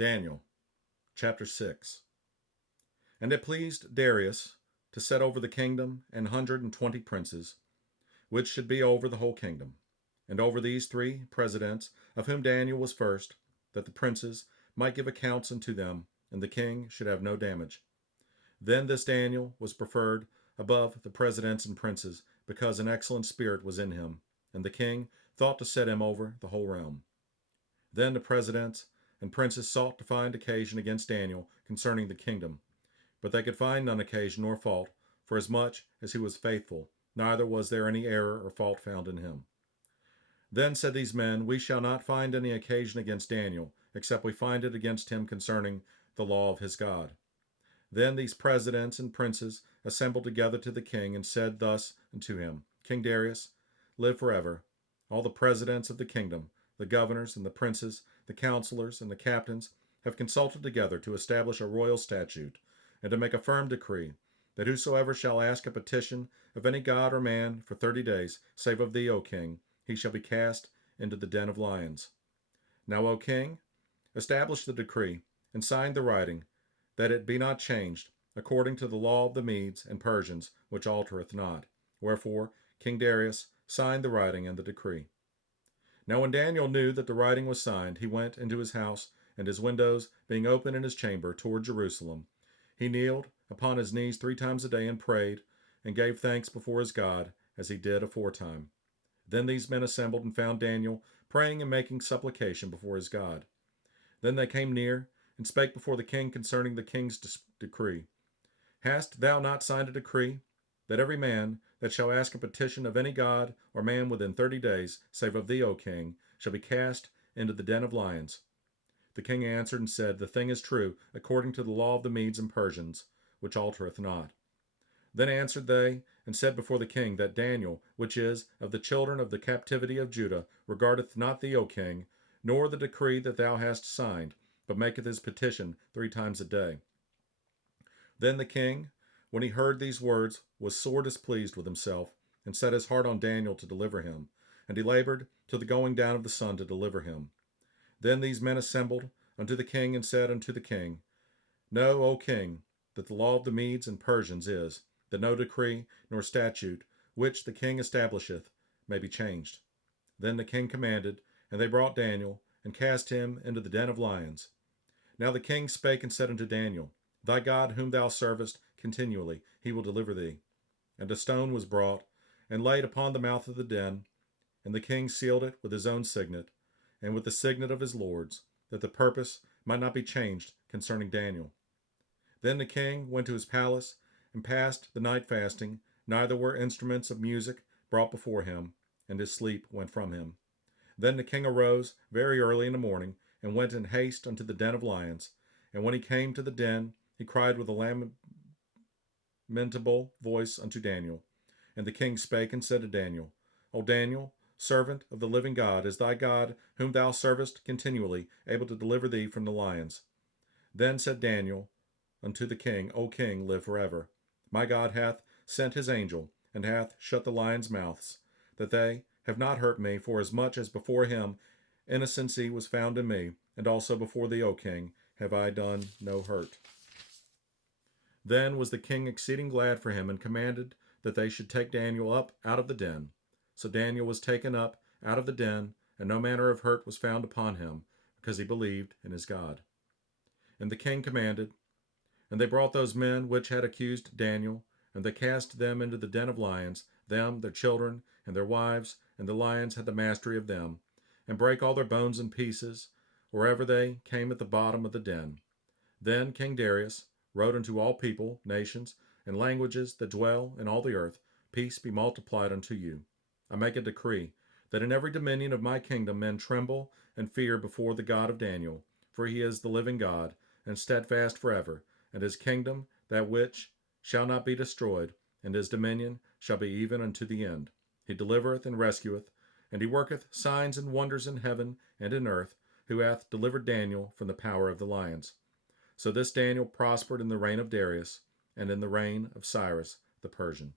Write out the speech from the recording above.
Daniel, chapter 6. And it pleased Darius to set over the kingdom 120 princes, which should be over the whole kingdom, and over these 3 presidents, of whom Daniel was first, that the princes might give accounts unto them, and the king should have no damage. Then this Daniel was preferred above the presidents and princes, because an excellent spirit was in him, and the king thought to set him over the whole realm. Then the presidents and princes sought to find occasion against Daniel concerning the kingdom, but they could find none occasion nor fault, for as much as he was faithful, neither was there any error or fault found in him. Then said these men, We shall not find any occasion against Daniel, except we find it against him concerning the law of his God. Then these presidents and princes assembled together to the king, and said thus unto him, King Darius, live forever. All the presidents of the kingdom, the governors and the princes, the counselors and the captains, have consulted together to establish a royal statute, and to make a firm decree, that whosoever shall ask a petition of any god or man for 30 days, save of thee, O king, he shall be cast into the den of lions. Now, O king, establish the decree, and sign the writing, that it be not changed, according to the law of the Medes and Persians, which altereth not. Wherefore King Darius signed the writing and the decree. Now when Daniel knew that the writing was signed, he went into his house, and his windows being open in his chamber toward Jerusalem, he kneeled upon his knees 3 times a day and prayed, and gave thanks before his God, as he did aforetime. Then these men assembled and found Daniel praying and making supplication before his God. Then they came near, and spake before the king concerning the king's decree. Hast thou not signed a decree, that every man that shall ask a petition of any god or man within 30 days, save of thee, O king, shall be cast into the den of lions? The king answered and said, The thing is true, according to the law of the Medes and Persians, which altereth not. Then answered they, and said before the king, that Daniel, which is of the children of the captivity of Judah, regardeth not thee, O king, nor the decree that thou hast signed, but maketh his petition 3 times a day. Then the king, when he heard these words, was sore displeased with himself, and set his heart on Daniel to deliver him. And he labored till the going down of the sun to deliver him. Then these men assembled unto the king, and said unto the king, Know, O king, that the law of the Medes and Persians is, that no decree nor statute which the king establisheth may be changed. Then the king commanded, and they brought Daniel, and cast him into the den of lions. Now the king spake and said unto Daniel, Thy God whom thou servest continually, he will deliver thee. And a stone was brought, and laid upon the mouth of the den, and the king sealed it with his own signet, and with the signet of his lords, that the purpose might not be changed concerning Daniel. Then the king went to his palace, and passed the night fasting, neither were instruments of music brought before him, and his sleep went from him. Then the king arose very early in the morning, and went in haste unto the den of lions. And when he came to the den, he cried with a lamentable voice unto Daniel. And the king spake and said to Daniel, O Daniel, servant of the living God, is thy God, whom thou servest continually, able to deliver thee from the lions? Then said Daniel unto the king, O king, live forever. My God hath sent his angel, and hath shut the lions' mouths, that they have not hurt me, for as much as before him innocency was found in me, and also before thee, O king, have I done no hurt. Then was the king exceeding glad for him, and commanded that they should take Daniel up out of the den. So Daniel was taken up out of the den, and no manner of hurt was found upon him, because he believed in his God. And the king commanded, and they brought those men which had accused Daniel, and they cast them into the den of lions, them, their children, and their wives, and the lions had the mastery of them, and brake all their bones in pieces, wherever they came at the bottom of the den. Then King Darius wrote unto all people, nations, and languages that dwell in all the earth, Peace be multiplied unto you. I make a decree, that in every dominion of my kingdom men tremble and fear before the God of Daniel, for he is the living God, and steadfast forever, and his kingdom that which shall not be destroyed, and his dominion shall be even unto the end. He delivereth and rescueth, and he worketh signs and wonders in heaven and in earth, who hath delivered Daniel from the power of the lions. So this Daniel prospered in the reign of Darius, and in the reign of Cyrus the Persian.